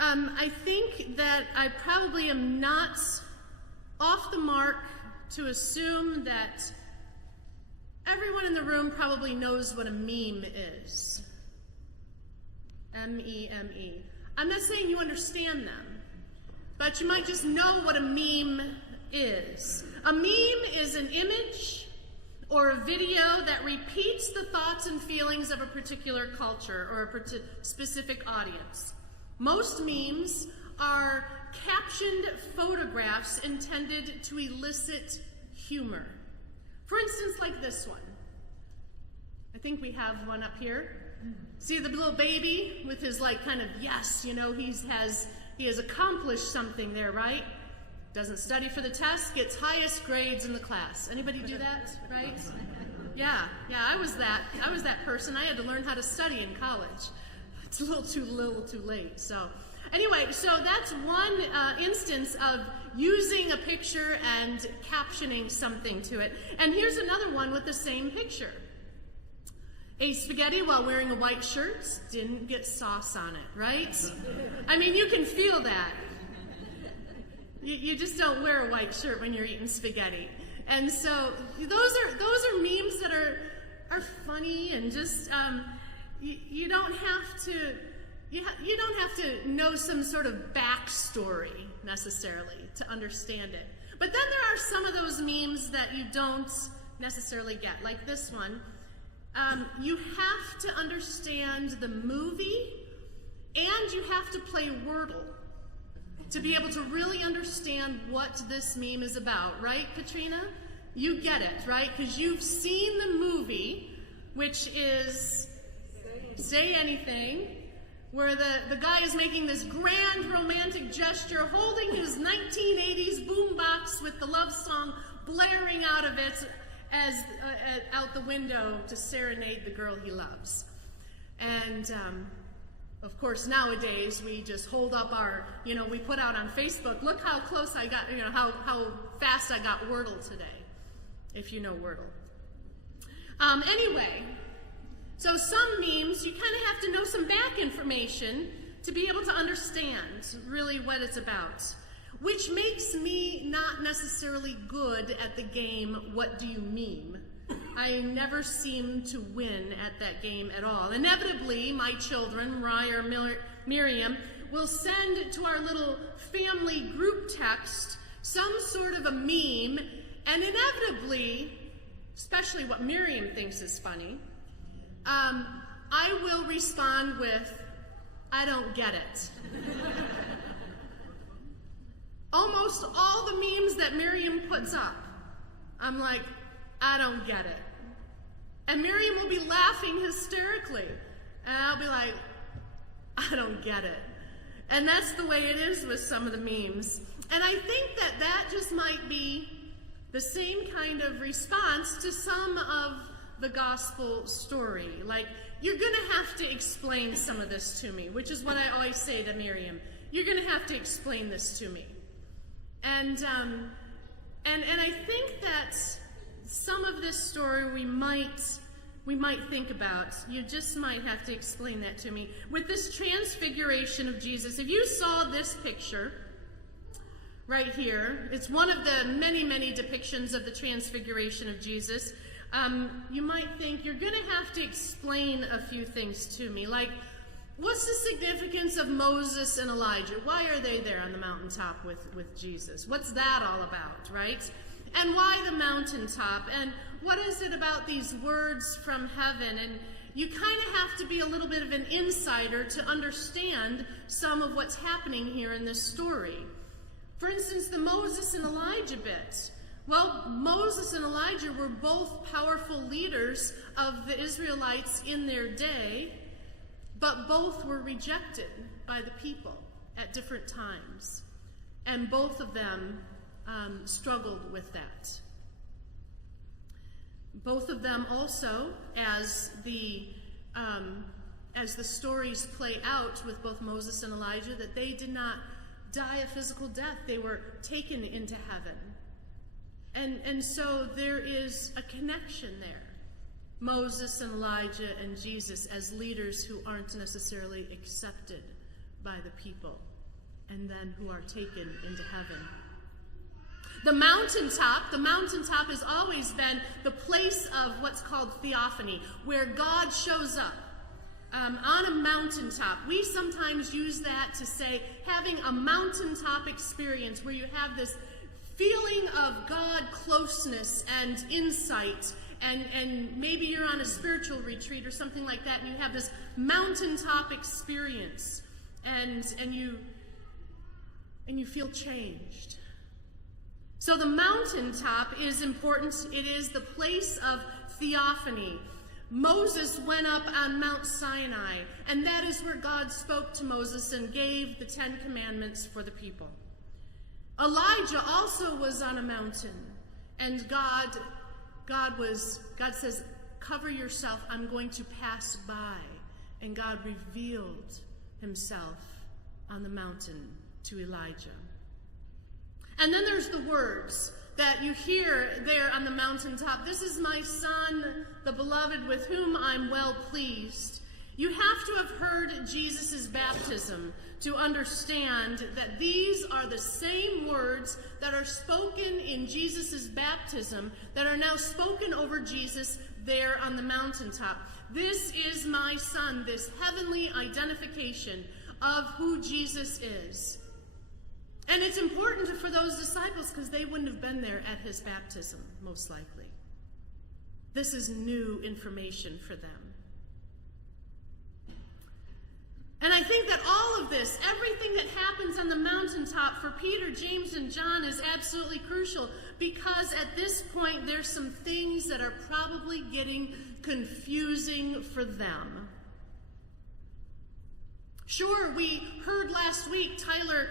I think that I probably am not off the mark to assume that everyone in the room probably knows what a meme is. M-E-M-E. I'm not saying you understand them, but you might just know what a meme is. A meme is an image or a video that repeats the thoughts and feelings of a particular culture or a specific audience. Most memes are captioned photographs intended to elicit humor. For instance, like this one. I think we have one up here. See the little baby with his kind of yes, he has accomplished something there, right? Doesn't study for the test, gets highest grades in the class. Anybody do that, right? Yeah, I was that person. I had to learn how to study in college. It's a little too late. So anyway, so that's one instance of using a picture and captioning something to it. And here's another one with the same picture. A spaghetti while wearing a white shirt didn't get sauce on it, right? I mean, you can feel that. You just don't wear a white shirt when you're eating spaghetti. And so those are memes that are funny and just you don't have to know some sort of backstory necessarily to understand it. But then there are some of those memes that you don't necessarily get, like this one. You have to understand the movie and you have to play Wordle to be able to really understand what this meme is about, right, Katrina? You get it, right? Because you've seen the movie, which is Say Anything, where the guy is making this grand romantic gesture, holding his 1980s boombox with the love song blaring out of it as out the window to serenade the girl he loves. And of course, nowadays, we just hold up our, we put out on Facebook, look how close I got, how fast I got Wordle today, if you know Wordle. Anyway, so some memes, you kind of have to know some back information to be able to understand really what it's about, which makes me not necessarily good at the game, What Do You Meme? I never seem to win at that game at all. Inevitably, my children, Mariah or Miriam, will send to our little family group text some sort of a meme, and inevitably, especially what Miriam thinks is funny, I will respond with, I don't get it. Almost all the memes that Miriam puts up, I'm like, I don't get it. And Miriam will be laughing hysterically. And I'll be like, I don't get it. And that's the way it is with some of the memes. And I think that just might be the same kind of response to some of the gospel story. Like, you're going to have to explain some of this to me, which is what I always say to Miriam. You're going to have to explain this to me. And I think that some of this story we might think about. You just might have to explain that to me. With this transfiguration of Jesus, if you saw this picture right here, it's one of the many, many depictions of the transfiguration of Jesus. You might think you're going to have to explain a few things to me, like, what's the significance of Moses and Elijah? Why are they there on the mountaintop with Jesus? What's that all about, right? And why the mountaintop? And what is it about these words from heaven? And you kind of have to be a little bit of an insider to understand some of what's happening here in this story. For instance, the Moses and Elijah bit. Well, Moses and Elijah were both powerful leaders of the Israelites in their day, but both were rejected by the people at different times. And both of them struggled with that. Both of them also, as the stories play out with both Moses and Elijah, that they did not die a physical death. They were taken into heaven. And so there is a connection there. Moses and Elijah and Jesus as leaders who aren't necessarily accepted by the people, and then who are taken into heaven. The mountaintop has always been the place of what's called theophany, where God shows up on a mountaintop. We sometimes use that to say having a mountaintop experience where you have this feeling of God closeness and insight, and maybe you're on a spiritual retreat or something like that, and you have this mountaintop experience, and you feel changed. So the mountaintop is important. It is the place of theophany. Moses went up on Mount Sinai, and that is where God spoke to Moses and gave the 10 Commandments for the people. Elijah also was on a mountain, and God says, cover yourself, I'm going to pass by. And God revealed himself on the mountain to Elijah. And then there's the words that you hear there on the mountaintop. This is my son, the beloved, with whom I'm well pleased. You have to have heard Jesus' baptism to understand that these are the same words that are spoken in Jesus' baptism that are now spoken over Jesus there on the mountaintop. This is my son, this heavenly identification of who Jesus is. And it's important for those disciples because they wouldn't have been there at his baptism, most likely. This is new information for them. And I think that all of this, everything that happens on the mountaintop for Peter, James, and John is absolutely crucial, because at this point there's some things that are probably getting confusing for them. Sure, we heard last week Tyler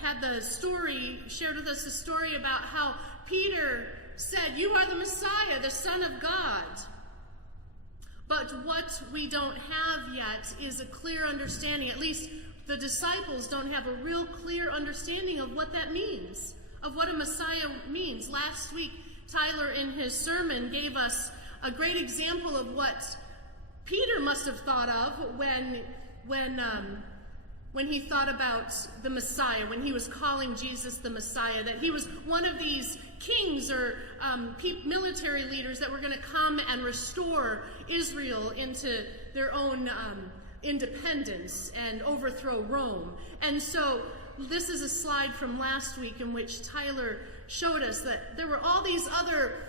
had the story, shared with us the story about how Peter said, "You are the Messiah, the Son of God." But what we don't have yet is a clear understanding, at least the disciples don't have a real clear understanding of what that means, of what a Messiah means. Last week, Tyler in his sermon gave us a great example of what Peter must have thought of when he thought about the Messiah, when he was calling Jesus the Messiah, that he was one of these kings or military leaders that were going to come and restore Israel into their own independence and overthrow Rome. And so this is a slide from last week in which Tyler showed us that there were all these other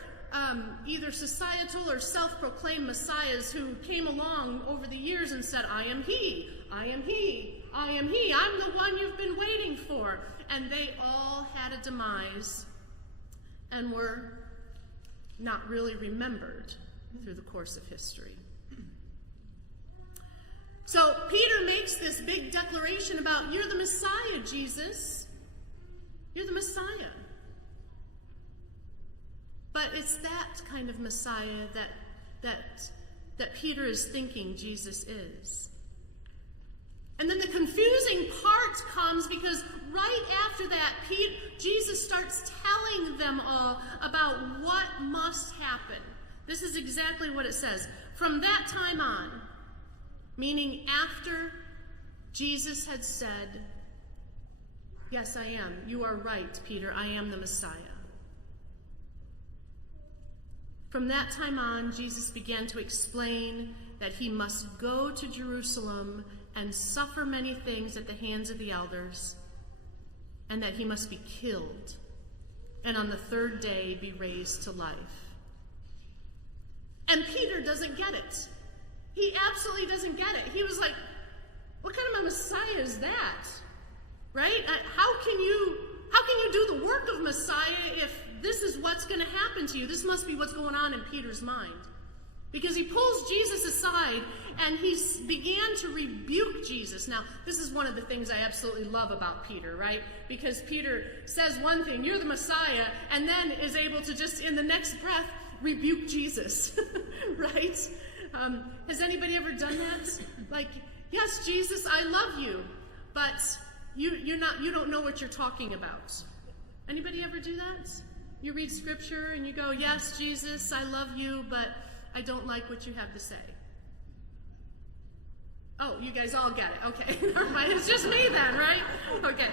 either societal or self-proclaimed messiahs who came along over the years and said, "I am he, I am he, I am he, I'm the one you've been waiting for." And they all had a demise and were not really remembered through the course of history. So Peter makes this big declaration about, "You're the Messiah, Jesus. You're the Messiah." But it's that kind of Messiah that Peter is thinking Jesus is. And then the confusing part comes because right after that, Jesus starts telling them all about what must happen. This is exactly what it says. From that time on, meaning after Jesus had said, "Yes, I am. You are right, Peter. I am the Messiah." From that time on, Jesus began to explain that he must go to Jerusalem and suffer many things at the hands of the elders, and that he must be killed, and on the third day be raised to life. And Peter doesn't get it. He absolutely doesn't get it. He was like, what kind of a Messiah is that? Right? How can you do the work of Messiah if this is what's going to happen to you? This must be what's going on in Peter's mind. Because he pulls Jesus aside and he began to rebuke Jesus. Now, this is one of the things I absolutely love about Peter, right? Because Peter says one thing, "You're the Messiah," and then is able to just in the next breath rebuke Jesus, right? Has anybody ever done that? Like, "Yes, Jesus, I love you, but you don't know what you're talking about." Anybody ever do that? You read scripture and you go, "Yes, Jesus, I love you, but I don't like what you have to say." Oh, you guys all get it. Okay, never mind. It's just me then, right? Okay.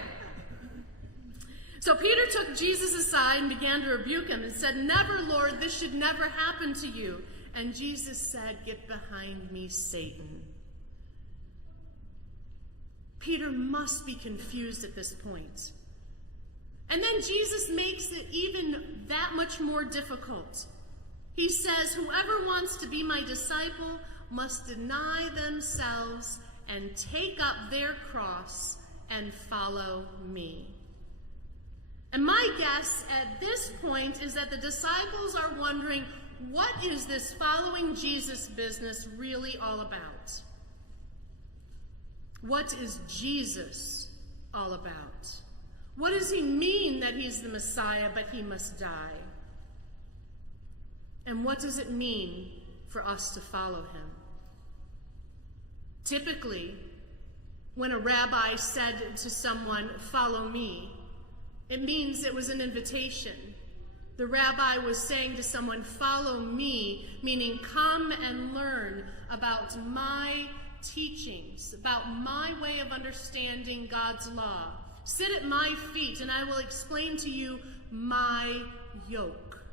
So Peter took Jesus aside and began to rebuke him and said, "Never, Lord, this should never happen to you." And Jesus said, "Get behind me, Satan." Peter must be confused at this point. And then Jesus makes it even that much more difficult. He says, "Whoever wants to be my disciple must deny themselves and take up their cross and follow me." And my guess at this point is that the disciples are wondering, what is this following Jesus business really all about? What is Jesus all about? What does he mean that he's the Messiah, but he must die? And what does it mean for us to follow him? Typically, when a rabbi said to someone, "Follow me," it means it was an invitation. The rabbi was saying to someone, "Follow me," meaning come and learn about my teachings, about my way of understanding God's law. Sit at my feet and I will explain to you my yoke,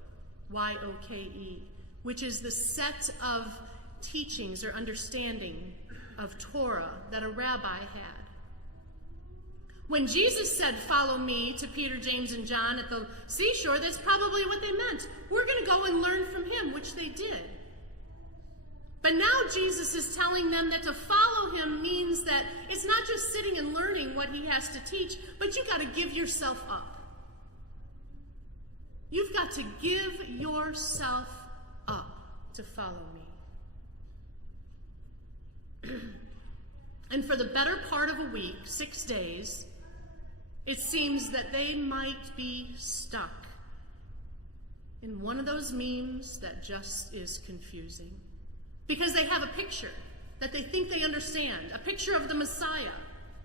Y-O-K-E, which is the set of teachings or understanding of Torah that a rabbi had. When Jesus said, "Follow me," to Peter, James, and John at the seashore, that's probably what they meant. We're going to go and learn from him, which they did. But now Jesus is telling them that to follow him means that it's not just sitting and learning what he has to teach, but you got to give yourself up. You've got to give yourself up to follow me. And for the better part of a week, 6 days, it seems that they might be stuck in one of those memes that just is confusing. Because they have a picture that they think they understand, a picture of the Messiah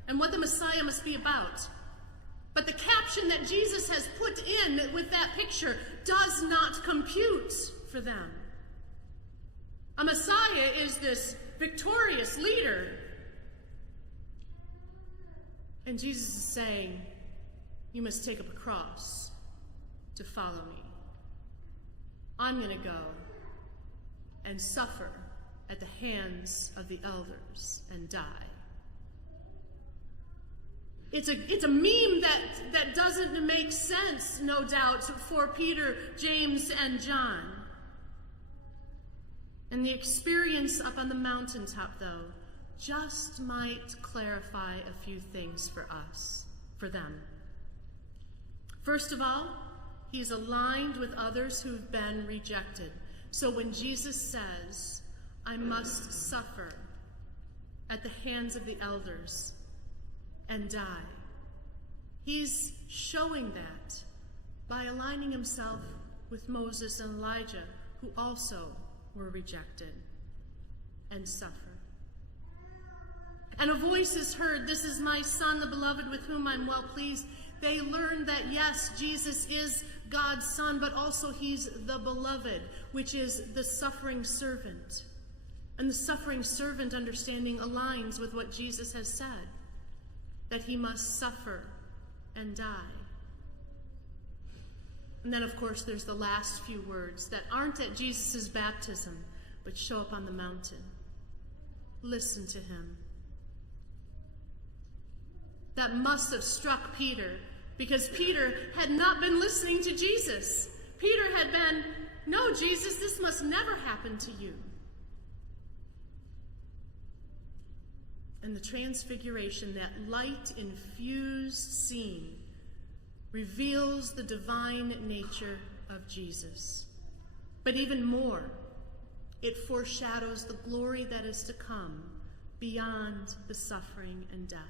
and what the Messiah must be about. But the caption that Jesus has put in with that picture does not compute for them. A Messiah is this victorious leader. And Jesus is saying, you must take up a cross to follow me. I'm going to go and suffer at the hands of the elders and die. It's a meme that doesn't make sense, no doubt, for Peter, James, and John. And the experience up on the mountaintop, though, just might clarify a few things for us, for them. First of all, he's aligned with others who've been rejected. So when Jesus says, I must suffer at the hands of the elders and die, he's showing that by aligning himself with Moses and Elijah, who also were rejected and suffered. And a voice is heard, "This is my son, the beloved, with whom I'm well pleased." They learn that, yes, Jesus is God's son, but also he's the beloved, which is the suffering servant. And the suffering servant understanding aligns with what Jesus has said, that he must suffer and die. And then, of course, there's the last few words that aren't at Jesus' baptism, but show up on the mountain. Listen to him. That must have struck Peter, because Peter had not been listening to Jesus. Peter had been, "No, Jesus, this must never happen to you." And the Transfiguration, that light-infused scene, reveals the divine nature of Jesus. But even more, it foreshadows the glory that is to come beyond the suffering and death.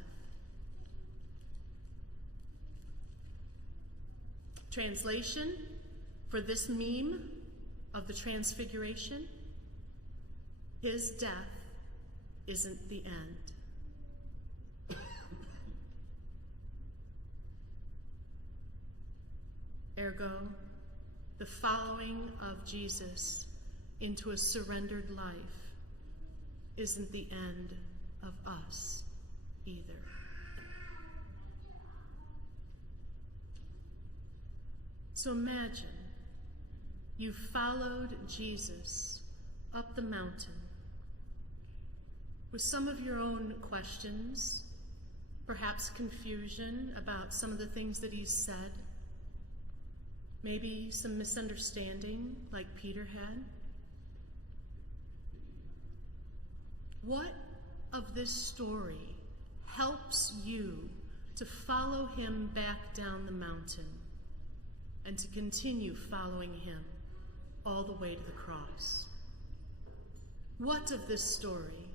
Translation for this meme of the Transfiguration: his death isn't the end. Ergo, the following of Jesus into a surrendered life isn't the end of us either. So imagine you followed Jesus up the mountain with some of your own questions, perhaps confusion about some of the things that he said, maybe some misunderstanding like Peter had. What of this story helps you to follow him back down the mountain and to continue following him all the way to the cross? What of this story?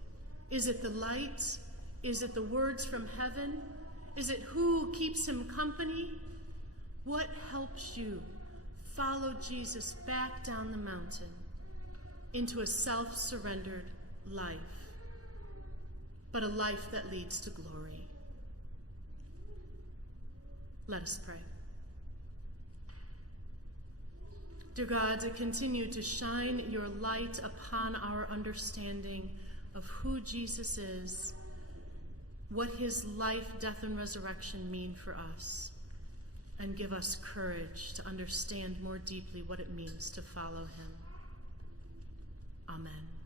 Is it the light? Is it the words from heaven? Is it who keeps him company? What helps you follow Jesus back down the mountain into a self-surrendered life, but a life that leads to glory? Let us pray. Dear God, to continue to shine your light upon our understanding of who Jesus is, what his life, death, and resurrection mean for us, and give us courage to understand more deeply what it means to follow him. Amen.